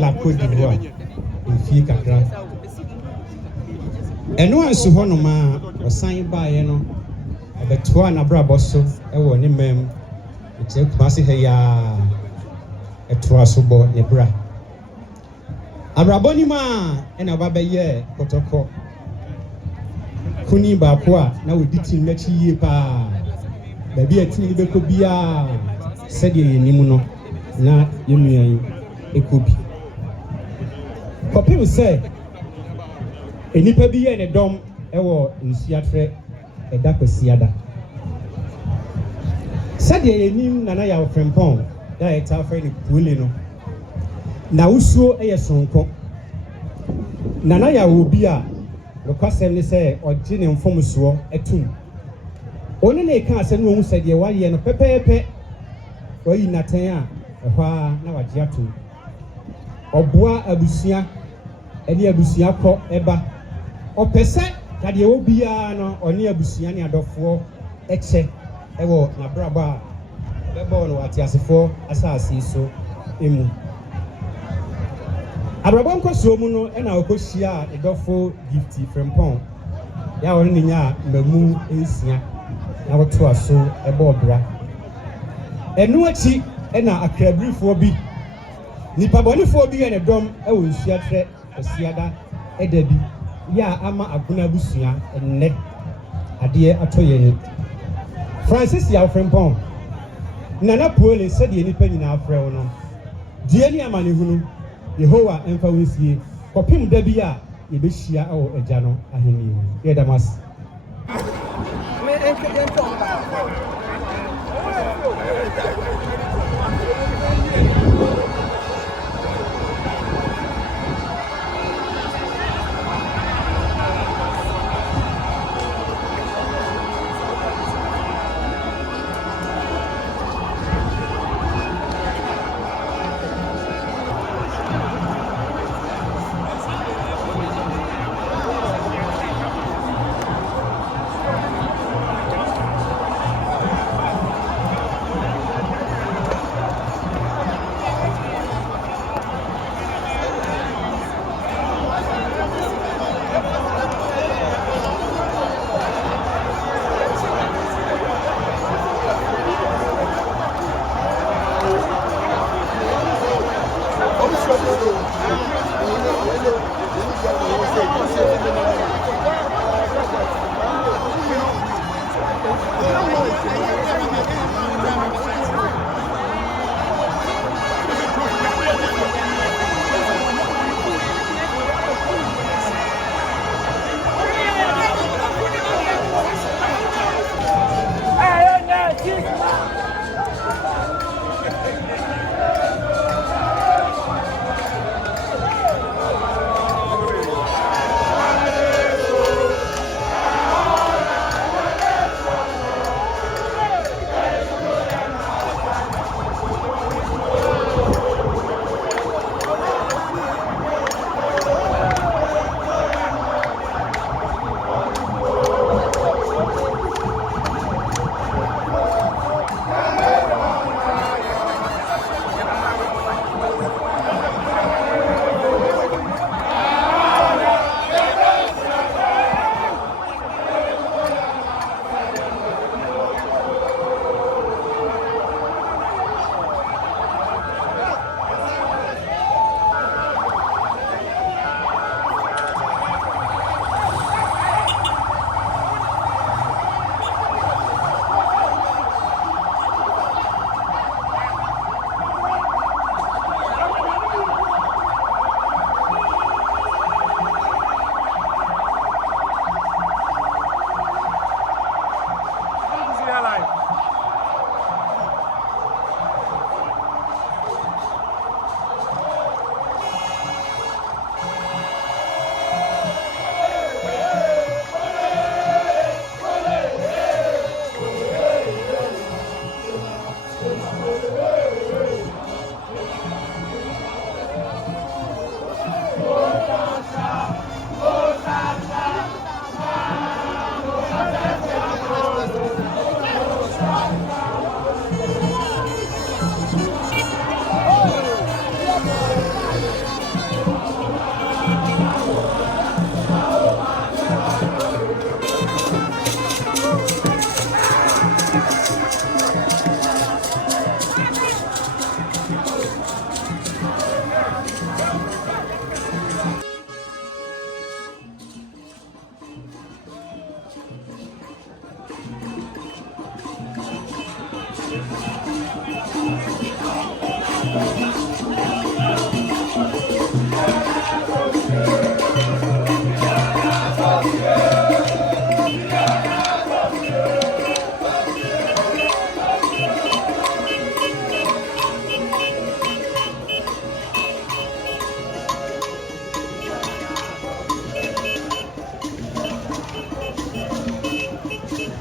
La Côte d'Ivoire, une fille kakra. Et nous, en ce moment, au Saint-Ba, avec toi, on a brabosso, et on est même, et tu passes here, et toi, so bon, les bras. Abrabonima, et on va payer, protocole. Kuni ba quoi, na we dit il metti pa, baby et il be kobia, c'est des nimuno, na yemi ekobi. People say, any baby and a dom, ever in Seattle, a dark Siada. sɛdeɛ yɛnim nana yɛ frempɔn da yɛ ta frɛ no kuole no na wusuo yɛ sonko nana yɛ obi a nokwasɛm ne sɛ ɔgye ne mfomsoɔ atum ɔno na ɛka asɛm no ɔhu sɛdeɛ wayɛ no pɛpɛɛpɛ wayi natɛn a ɛhɔ a na wagye atom ɔboa abusua ɛne abusua kɔ ɛba ɔpɛ sɛ kadeɛ wɔ biara no ɔne abusua ne adɔfoɔ ɛkyɛ ɛwɔ n'abrabɔ a bɛbɔ no wate asefoɔ asase so emu abrabɔ nkɔsuo mu no ɛna ɔkɔhyia a ɛdɔfo gifti frempɔn yɛ a ɔne ne nya mmamu nsia na wɔtoa so ɛbɔ ɔbra ɛno akyi ɛna akrabirifoɔ bi nipabɔnefoɔ bi yɛ ne dɔm ɛwɔ nsuatrɛ ɔsiada ɛda bi yɛ a ama agona abusua ɛnnɛ adeɛ atɔ yɛn ni francis yɛ frempɔn nana puole sɛdeɛ nipa nyinaa frɛ wo no die ne amanehunu yehowa ɛmfa wo nsie kɔpem da bi a yɛbɛhyia ɛwɔ agya no ahenni mu yɛ damas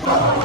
Hey,